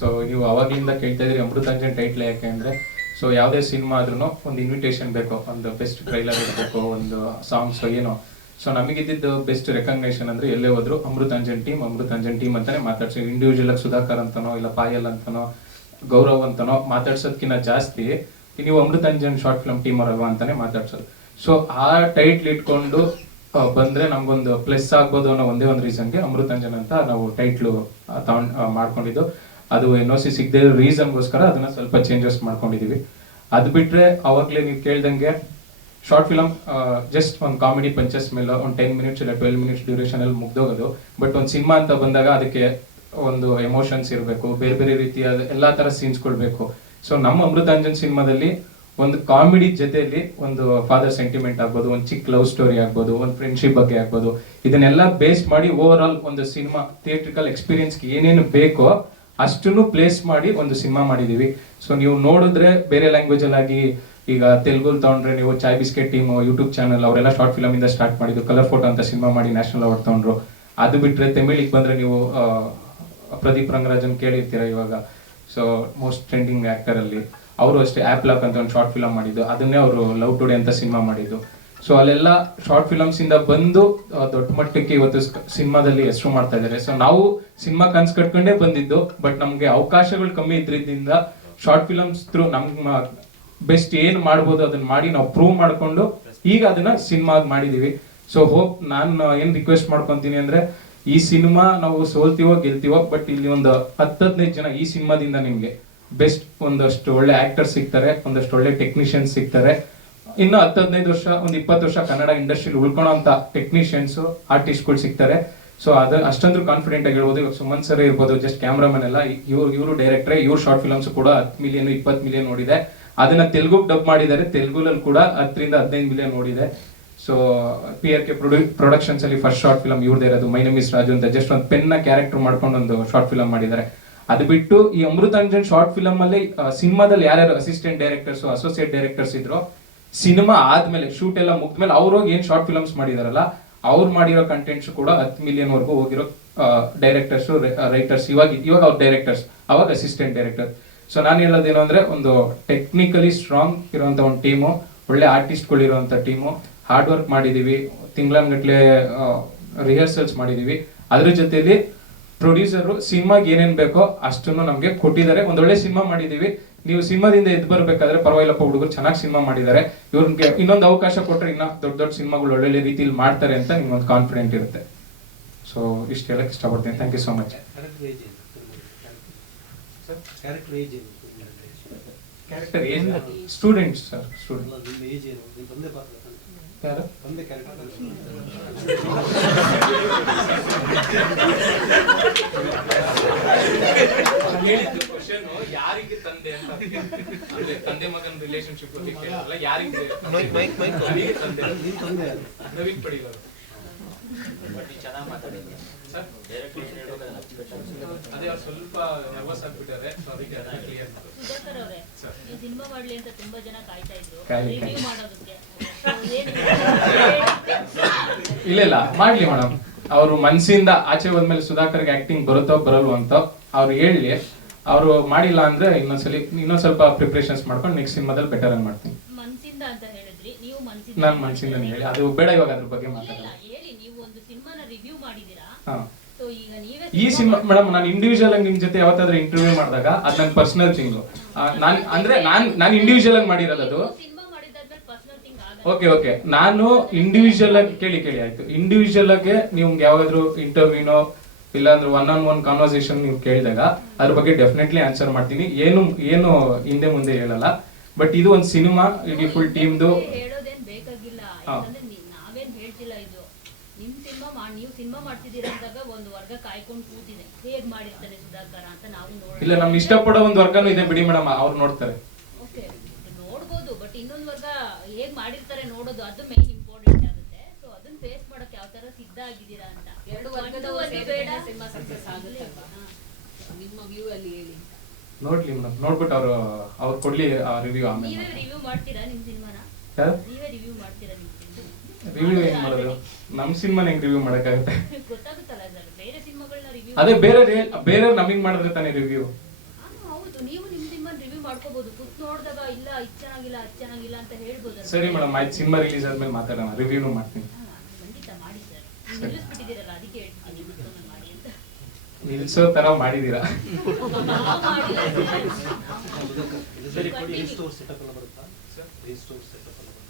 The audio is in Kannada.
ಸೊ ನೀವು ಅವಾಗಿಂದ ಕೇಳ್ತಾ ಇದ್ರಿ ಅಮೃತಾಂಜನ್ ಟೈಟ್ಲ್ ಯಾಕೆ ಅಂದ್ರೆ ಸೊ ಯಾವುದೇ ಸಿನಿಮಾ ಆದ್ರೂ ಒಂದು ಇನ್ವಿಟೇಷನ್ ಬೇಕು, ಒಂದು ಬೆಸ್ಟ್ ಟ್ರೈಲರ್ ಇರಬೇಕು, ಒಂದು ಸಾಂಗ್ಸ್ ಏನೋ. ಸೊ ನಮಗಿದ್ದಿದ್ದು ಬೆಸ್ಟ್ ರೆಕಗ್ನೇಷನ್ ಅಂದ್ರೆ ಎಲ್ಲೇ ಹೋದ್ರು ಅಮೃತಾಂಜನ್ ಟೀಮ್ ಅಮೃತಾಂಜನ್ ಟೀಮ್ ಅಂತಾನೆ ಮಾತಾಡ್ಸಿ ಇಂಡಿವಿಜುವಲ್ ಆಗಿ ಸುಧಾಕರ್ ಅಂತನೋ, ಇಲ್ಲ ಪಾಯಲ್ ಅಂತನೋ, ಗೌರವ್ ಅಂತನೋ ಮಾತಾಡ್ಸೋದ್ಕಿಂತ ಜಾಸ್ತಿ ನೀವು ಅಮೃತಾಂಜನ್ ಶಾರ್ಟ್ ಫಿಲ್ಮ್ ಟೀಮ್ ಅವರಲ್ವಾ ಅಂತಾನೆ ಮಾತಾಡ್ಸೋದು. ಸೊ ಆ ಟೈಟ್ಲ್ ಇಟ್ಕೊಂಡು ಬಂದ್ರೆ ನಮ್ಗೊಂದು ಪ್ಲಸ್ ಆಗ್ಬೋದು ಅನ್ನೋ ಒಂದೇ ಒಂದು ರೀಸನ್ಗೆ ಅಮೃತಾಂಜನ್ ಅಂತ ನಾವು ಟೈಟ್ಲು ತಗೊಂಡ್ ಮಾಡ್ಕೊಂಡಿದ್ದು. ಅದು ಎನ್ ಒ ಸಿ ಸಿಗದೆ ರೀಸನ್ಗೋಸ್ಕರ ಅದನ್ನ ಸ್ವಲ್ಪ ಚೇಂಜಸ್ ಮಾಡ್ಕೊಂಡಿದೀವಿ. ಅದು ಬಿಟ್ಟರೆ ಅವಾಗಲೇ ನೀವು ಕೇಳ್ದಂಗೆ ಶಾರ್ಟ್ ಫಿಲಮ್ ಜಸ್ಟ್ ಒಂದು ಕಾಮಿಡಿ ಪಂಚಸ್ ಮೇಲೆ ಒಂದು ಟೆನ್ ಮಿನಿಟ್ಸ್ ಇಲ್ಲ ಟ್ವೆಲ್ ಮಿನಿಟ್ಸ್ ಡ್ಯೂರೇಷನ್ ಅಲ್ಲಿ ಮುಗ್ದೋಗೋದು. ಬಟ್ ಒಂದು ಸಿನಿಮಾ ಅಂತ ಬಂದಾಗ ಅದಕ್ಕೆ ಒಂದು ಎಮೋಷನ್ಸ್ ಇರಬೇಕು, ಬೇರೆ ಬೇರೆ ರೀತಿಯ ಎಲ್ಲಾ ತರ ಸೀನ್ಸ್ ಬೇಕು ಸೊ ನಮ್ಮ ಅಮೃತಾಂಜನ್ ಸಿನಿಮಾದಲ್ಲಿ ಒಂದು ಕಾಮಿಡಿ ಜೊತೆಯಲ್ಲಿ ಒಂದು ಫಾದರ್ ಸೆಂಟಿಮೆಂಟ್ ಆಗ್ಬೋದು, ಒಂದು ಚಿಕ್ಕ ಲವ್ ಸ್ಟೋರಿ ಆಗ್ಬೋದು, ಒಂದು ಫ್ರೆಂಡ್ಶಿಪ್ ಬಗ್ಗೆ ಆಗ್ಬೋದು. ಇದನ್ನೆಲ್ಲ ಬೇಸ್ ಮಾಡಿ ಓವರ್ ಆಲ್ ಒಂದು ಸಿನಿಮಾ ಥಿಯೇಟ್ರಿಕಲ್ ಎಕ್ಸ್ಪೀರಿಯನ್ಸ್ಗೆ ಏನೇನು ಬೇಕೋ ಅಷ್ಟನ್ನು ಪ್ಲೇಸ್ ಮಾಡಿ ಒಂದು ಸಿನಿಮಾ ಮಾಡಿದೀವಿ. ಸೊ ನೀವು ನೋಡಿದ್ರೆ ಬೇರೆ ಲ್ಯಾಂಗ್ವೇಜ್ ಆಗಿ ಈಗ ತೆಲುಗು ತಗೊಂಡ್ರೆ ನೀವು chai biscuit team YouTube channel ಅವರೆಲ್ಲ ಶಾರ್ಟ್ ಫಿಲಮ್ ಇಂದ ಸ್ಟಾರ್ಟ್ ಮಾಡಿದ್ರು ಕಲರ್ ಫೋಟೋ ಅಂತ ಸಿನಿಮಾ ಮಾಡಿ ನ್ಯಾಷನಲ್ ಅವಾರ್ಡ್ ತಗೊಂಡ್ರು. ಅದು ಬಿಟ್ಟರೆ ತಮಿಳಿಗೆ ಬಂದ್ರೆ ನೀವು ಪ್ರದೀಪ್ ರಂಗರಾಜನ್ ಕೇಳಿರ್ತೀರ ಇವಾಗ? ಸೊ ಮೋಸ್ಟ್ ಟ್ರೆಂಡಿಂಗ್ ಆಕ್ಟರ್ ಅಲ್ಲಿ. ಅವರು ಅಷ್ಟೇ ಆಪ್ ಲಾಕ್ ಅಂತ ಒಂದು ಶಾರ್ಟ್ ಫಿಲಮ್ ಮಾಡಿದ್ದು. ಅದನ್ನೇ ಅವರು ಲವ್ ಟುಡೇ ಅಂತ ಸಿನಿಮಾ ಮಾಡಿದ್ದು. ಸೊ ಅಲ್ಲೆಲ್ಲ ಶಾರ್ಟ್ ಫಿಲಮ್ಸ್ ಇಂದ ಬಂದು ದೊಡ್ಡ ಮಟ್ಟಕ್ಕೆ ಇವತ್ತು ಸಿನಿಮಾದಲ್ಲಿ ಹೆಸರು ಮಾಡ್ತಾ ಇದ್ದಾರೆ. ಸೊ ನಾವು ಸಿನಿಮಾ ಕನ್ಸ್ ಕಟ್ಕೊಂಡೇ ಬಂದಿದ್ದು ಬಟ್ ನಮ್ಗೆ ಅವಕಾಶಗಳು ಕಮ್ಮಿ ಇದ್ರಿಂದ ಶಾರ್ಟ್ ಫಿಲಮ್ಸ್ ಥ್ರೂ ನಮ್ಮ ಬೆಸ್ಟ್ ಏನ್ ಮಾಡ್ಬೋದು ಅದನ್ನ ಮಾಡಿ ನಾವು ಪ್ರೂವ್ ಮಾಡ್ಕೊಂಡು ಈಗ ಅದನ್ನ ಸಿನಿಮಾ ಮಾಡಿದೀವಿ. ಸೊ ಹೋಪ್ ನಾನು ಏನ್ ರಿಕ್ವೆಸ್ಟ್ ಮಾಡ್ಕೊಂತೀನಿ ಅಂದ್ರೆ ಈ ಸಿನಿಮಾ ನಾವು ಸೋಲ್ತೀವೋ ಗೆಲ್ತೀವೋ ಬಟ್ ಇಲ್ಲಿ ಒಂದು ಹತ್ತು ಹದಿನೈದು ಜನ ಈ ಸಿನಿಮಾದಿಂದ ನಿಮ್ಗೆ ಬೆಸ್ಟ್ ಒಂದಷ್ಟು ಒಳ್ಳೆ ಆಕ್ಟರ್ ಸಿಗ್ತಾರೆ, ಒಂದಷ್ಟು ಒಳ್ಳೆ ಟೆಕ್ನಿಷಿಯನ್ಸ್ ಸಿಗ್ತಾರೆ. ಇನ್ನು ಹತ್ತು ಹದಿನೈದು ವರ್ಷ, ಒಂದು ಇಪ್ಪತ್ತು ವರ್ಷ ಕನ್ನಡ ಇಂಡಸ್ಟ್ರಿಲಿ ಉಳ್ಕೊಳೋಂತ ಟೆಕ್ನಿಷಿಯನ್ಸ್ ಆರ್ಟಿಸ್ಟ್ಗಳು ಸಿಗ್ತಾರೆ. ಸೊ ಅದ ಅಷ್ಟೊಂದು ಕಾನ್ಫಿಡೆಂಟ್ ಆಗಿ ಹೇಳ್ಬೋದು. ಇವಾಗ ಸುಮನ್ ಸರ್ ಇರ್ಬೋದು ಜಸ್ಟ್ ಕ್ಯಾಮ್ರಾಮನ್ ಎಲ್ಲ ಇವ್ರು ಇವರು ಡೈರೆಕ್ಟ್ರೆ ಇವ್ರ ಶಾರ್ಟ್ ಫಿಲಮ್ಸ್ ಕೂಡ ಹತ್ತು ಮಿಲಿಯನ್ ಇಪ್ಪತ್ತು ಮಿಲಿಯನ್ ನೋಡಿದೆ. ಅದನ್ನ ತೆಲುಗು ಡಬ್ ಮಾಡಿದ್ದಾರೆ. ತೆಲುಗುಲಲ್ಲಿ ಕೂಡ ಹತ್ತರಿಂದ ಹದಿನೈದು ಮಿಲಿಯನ್ ನೋಡಿದೆ. So P R K productions ಅಲ್ಲಿ ಫಸ್ಟ್ ಶಾರ್ಟ್ ಫಿಲಮ್ ಇವ್ರದೇ ಇರೋದು ಮೈ ರಾಜು ಅಂತ. ಜಸ್ಟ್ ಒಂದು ಪೆನ್ನ ಕ್ಯಾರೆಕ್ಟರ್ ಮಾಡ್ಕೊಂಡು ಒಂದು ಶಾರ್ಟ್ ಫಿಲಮ್ ಮಾಡಿದ್ದಾರೆ. ಅದು ಬಿಟ್ಟು ಈ ಅಮೃತಾಂಜನ್ ಶಾರ್ಟ್ ಫಿಲಮ್ ಅಲ್ಲಿ ಸಿನಿಮಾದಲ್ಲಿ ಯಾರ್ಯಾರು ಅಸಿಸ್ಟೆಂಟ್ ಡೈರೆಕ್ಟರ್ಸ್ ಅಸೋಸಿಯೇಟ್ ಡೈರೆಕ್ಟರ್ಸ್ ಇದ್ರು ಸಿನಿಮಾ ಆದ್ಮೇಲೆ ಶೂಟ್ ಎಲ್ಲ ಮುಗ್ದ್ಮೇಲೆ ಅವ್ರು ಹೋಗಿ ಏನ್ ಶಾರ್ಟ್ ಫಿಲಮ್ಸ್ ಮಾಡಿದಾರಲ್ಲ, ಅವ್ರು ಮಾಡಿರೋ ಕಂಟೆಂಟ್ಸ್ ಕೂಡ ಹತ್ತು ಮಿಲಿಯನ್ ವರ್ಗೂ ಹೋಗಿರೋ ಡೈರೆಕ್ಟರ್ಸ್ ರೈಟರ್ಸ್ ಇವಾಗ ಇವಾಗ ಅವ್ರ ಡೈರೆಕ್ಟರ್ಸ್ ಅವಾಗ ಅಸಿಸ್ಟೆಂಟ್ ಡೈರೆಕ್ಟರ್ ಸೊ ನಾನು ಹೇಳೋದೇನು ಅಂದ್ರೆ ಒಂದು ಟೆಕ್ನಿಕಲಿ ಸ್ಟ್ರಾಂಗ್ ಇರುವಂತ ಒಂದು ಟೀಮು ಒಳ್ಳೆ ಆರ್ಟಿಸ್ಟ್ಗಳು ಇರುವಂತ ಟೀಮು ಹಾರ್ಡ್ ವರ್ಕ್ ಮಾಡಿದೀವಿ ತಿಂಗಳನ್ಗಟ್ಲೆ ರಿಹರ್ಸಲ್ಸ್ ಮಾಡಿದೀವಿ. ಅದ್ರ ಜೊತೆಲಿ ಪ್ರೊಡ್ಯೂಸರು ಸಿನಿಮಾಗೆ ಏನೇನು ಬೇಕೋ ಅಷ್ಟನ್ನು ನಮಗೆ ಕೊಟ್ಟಿದ್ದಾರೆ. ಒಂದೊಳ್ಳೆ ಸಿನಿಮಾ ಮಾಡಿದೀವಿ. ನೀವು ಸಿನಿಮಾದಿಂದ ಎದ್ದು ಬರಬೇಕಾದ್ರೆ ಪರವಾಗಿಲ್ಲಪ್ಪ ಹುಡುಗರು ಚೆನ್ನಾಗಿ ಸಿನಿಮಾ ಮಾಡಿದ್ದಾರೆ. ಇವ್ರಿಗೆ ಇನ್ನೊಂದು ಅವಕಾಶ ಕೊಟ್ಟರೆ ಇನ್ನೂ ದೊಡ್ಡ ದೊಡ್ಡ ಸಿನಿಮಾಗಳು ಒಳ್ಳೊಳ್ಳೆ ರೀತಿಯಲ್ಲಿ ಮಾಡ್ತಾರೆ ಅಂತ ನಿಮ್ಗೊಂದು ಕಾನ್ಫಿಡೆಂಟ್ ಇರುತ್ತೆ. ಸೊ ಇಷ್ಟು ಹೇಳಕ್ಕೆ ಇಷ್ಟಪಡ್ತೀನಿ. Thank you so much students sir student ಅಲ್ಲ ತಂದೆ ಅಂತ? ನಿಮ್ಮ ತಂದೆ ಪಾತ್ರ ರಿಲೇಶನ್ಶಿಪ್ ಯಾರಿಗೆ ತಂದೆ? ನವೀನ್ ಅಂದ್ರೆ ತಂದೆ ಮಗನ ರಿಲೇಶನ್ಶಿಪ್ ಯಾರಿಗೆ ನಿಮ್ಮ ತಂದೆ ಯಾರು? ನವೀನ್ ಪಡಿವಾರ್ ಅದೇ ಅವ್ರು ಸ್ವಲ್ಪ ನರ್ವಸ್ ಆಗ್ಬಿಟ್ಟಾರೆ ಸೊ ಅದಕ್ಕೆ ಅದನ್ನ ಕ್ಲಿಯರ್ ಸುಧಾಕರ್ ಅವರೇ ಸರ್. ಈ ಸಿನಿಮಾ ಮಾಡ್ಲಿ ಅಂತ ತುಂಬಾ ಜನ ಕಾಯ್ತಾ ಇದ್ರು. ರಿವ್ಯೂ ಮಾಡೋದಕ್ಕೆ. ಇಲ್ಲ ಇಲ್ಲ ಮಾಡ್ಲಿ ಮೇಡಮ್. ಅವರು ಮನ್ಸಿಂದ ಆಚೆ ಬಂದ್ಮೇಲೆ ಸುಧಾಕರ್ಗೆ ಆಕ್ಟಿಂಗ್ ಬರುತ್ತೋ ಬರಲ್ವೋ ಅಂತ ಅವ್ರು ಹೇಳಿ ಅವರು ಮಾಡಿಲ್ಲ ಅಂದ್ರೆ ಇನ್ನೊಂದ್ಸಲಿ ಇನ್ನೊಂದ್ ಸ್ವಲ್ಪ ಪ್ರಿಪ್ರೇಷನ್ಸ್ ಮಾಡ್ಕೊಂಡು ನೆಕ್ಸ್ಟ್ ಸಿನಿಮಾದಲ್ಲಿ ಬೆಟರ್ ಆಗಿ ಮಾಡ್ತೀನಿ. ನಾನು ಅಂತ ಹೇಳಿದ್ರಿ ನೀವು ಮನ್ಸಿಂದ ನಾನ್ ಮನ್ಸಿಂದ ಹೇಳಿ. ಅದು ಬೇಡ ಇವಾಗ ಅದ್ರ ಬಗ್ಗೆ ಇಲ್ಲ, ಈ ಸಿನಿಮಾ ಮೇಡಮ್ ನಾನು ಇಂಡಿವಿಜುವಲ್ ಆಗಿ ನಿಮ್ ಜೊತೆ ಯಾವತ್ತಾದ್ರೂ ಇಂಟರ್ವ್ಯೂ ಮಾಡಿದಾಗ ಅದ್ ನನ್ನ ಪರ್ಸನಲ್ ಥಿಂಗ್ ನಾನು ಅಂದ್ರೆ ನಾನ್ ನಾನು ಇಂಡಿವಿಜುವಲ್ ಆಗಿ ಮಾಡಿರೋದು ಅದು. Okay okay. ನಾನು ಇಂಡಿವಿಜುವಲ್ ಆಗಿ ಕೇಳಿ ಕೇಳಿ ಆಯ್ತು. ಇಂಡಿವಿಜುವಲ್ ಆಗಿ ನಿಮ್ಗೆ ಯಾವಾಗಾದ್ರೂ ಇಂಟರ್ವ್ಯೂನೋ ಇಲ್ಲಾಂದ್ರೆ ಒನ್ ಆನ್ ಒನ್ ಕಾನ್ವರ್ಸೇಷನ್ ನೀವು ಕೇಳಿದಾಗ ಅದ್ರ ಬಗ್ಗೆ ಡೆಫಿನೆಟ್ಲಿ ಆನ್ಸರ್ ಮಾಡ್ತೀನಿ. ಏನು ಏನು ಹಿಂದೆ ಮುಂದೆ ಹೇಳಲ್ಲ. ಬಟ್ ಇದು ಒಂದು ಸಿನಿಮಾ ಇಡೀ ಫುಲ್ ಟೀಮ್ದು ಹಾ. ಯಾಕಂದ್ರೆ ನೀ- ನಾವೇನ್ ಹೇಳ್ತಿಲ್ಲ ಇದು ನಿಮ್ ಸಿನಿಮಾ ಮಾಡಿ ನೀವು ಸಿನಿಮಾ ಮಾಡ್ತಿದ್ದೀರಾ ಅಂದಾಗ ಒಂದು ವರ್ಗ ಕಾಯ್ಕೊಂಡು ಕೂತಿದೆ. ಹೇಗ್ ಮಾಡಿರ್ತಾರೆ ಸುಧಾಕರ ಅಂತ ನಾವು ನೋಡೋಣ. ಇಲ್ಲ ನಮ್ಗೆ ಇಷ್ಟಪಡೋ ಒಂದು ವರ್ಗನೂ ಇದೆ ಬಿಡಿ ಮೇಡಮ್ ಅವ್ರು ನೋಡ್ತಾರೆ. ಓಕೆ ನೋಡ್ಬೋದು ಬಟ್ ಇನ್ನೊಂದ್ ವರ್ಗ ಹೇಗ್ ಮಾಡಿರ್ತಾರೆ ನೋಡೋದು ಅದು ಮೇನ್ ಇಂಪಾರ್ಟೆಂಟ್ ಆಗುತ್ತೆ. ಸೊ ಅದನ್ನ ಫೇಸ್ ಮಾಡಕ್ ಯಾವ ತರ ಸಿದ್ಧ ಆಗಿದ್ದೀರಾ ಅಂತ. ಎರಡು ವರ್ಗದ ಒಂದೂವರೆ ಬೇಡ. ಸಿನಿಮಾ ಸಕ್ಸಸ್ ಆಗಲಿ. ನಿಮ್ಮ ವ್ಯೂ ಅಲ್ಲಿ ಹೇಳಿ. ನೋಡ್ಲಿ ಮೇಡಮ್ ನೋಡ್ಬಿಟ್ಟು ಅವರು ಅವ್ರು ಕೊಡ್ಲಿ ರಿವ್ಯೂ ಆಮೇಲೆ ನೀವೇ ರಿವ್ಯೂ ಮಾಡ್ತೀರಾ ನಿಮ್ ಸಿನಿಮಾನ? ನೀವೇ ರಿವ್ಯೂ ಮಾಡ್ತೀರಾ ನಿಮ್ ರಿವ್ಯೂ ಹೆಂಗ್ ಮಾಡೋದು ನಮ್ ಸಿನಿಮಾನ ಹೆಂಗ್ ರಿವ್ಯೂ ಮಾಡಕ್ಕಾಗುತ್ತೆ? ಗೊತ್ತಾಗುತ್ತಲ್ಲ ಬೇರೆ ಸಿನಿಮಾಗಳನ್ನ ರಿವ್ಯೂ ಅದೇ ಬೇರೆ ಬೇರೆ ನಮಗ್ ಮಾಡಿದ್ರೆ ತಾನೇ ರಿವ್ಯೂ ನೀವು ನಿಮ್ ಸಿನಿಮಾ ರಿವ್ಯೂ ಮಾಡ್ಕೋಬಹುದು ಕೂತ್ ನೋಡಿದಾಗ ಇಲ್ಲ ಇದು ಚೆನ್ನಾಗಿಲ್ಲ ಅದು ಚೆನ್ನಾಗಿಲ್ಲ ಅಂತ ಹೇಳ್ಬೋದು ಸರಿ ಮೇಡಮ್ ಆಯ್ತು. ಸಿನಿಮಾ ರಿಲೀಸ್ ಆದ್ಮೇಲೆ ಮಾತಾಡೋಣ. ರಿವ್ಯೂನು ಮಾಡ್ತೀನಿ. ಖಂಡಿತ ಮಾಡಿ ಸರ್. ನೀವು ನಿಲ್ಲಿಸ್ಬಿಟ್ಟಿದ್ದೀರಲ್ಲ ಅದಕ್ಕೆ ಹೇಳ್ತೀನಿ ಮಾಡಿ ಅಂತ. ನಿಲ್ಸೋ ತರ ಮಾಡಿದೀರಾ? ಸರಿ ಕೊಡಿ. ಸೆಟಪ್ ಎಲ್ಲ ಬರುತ್ತಾ? ಸರ್ ಸ್ಟೋರ್ ಸೆಟಪ್ ಎಲ್ಲ ಬರುತ್ತಾ?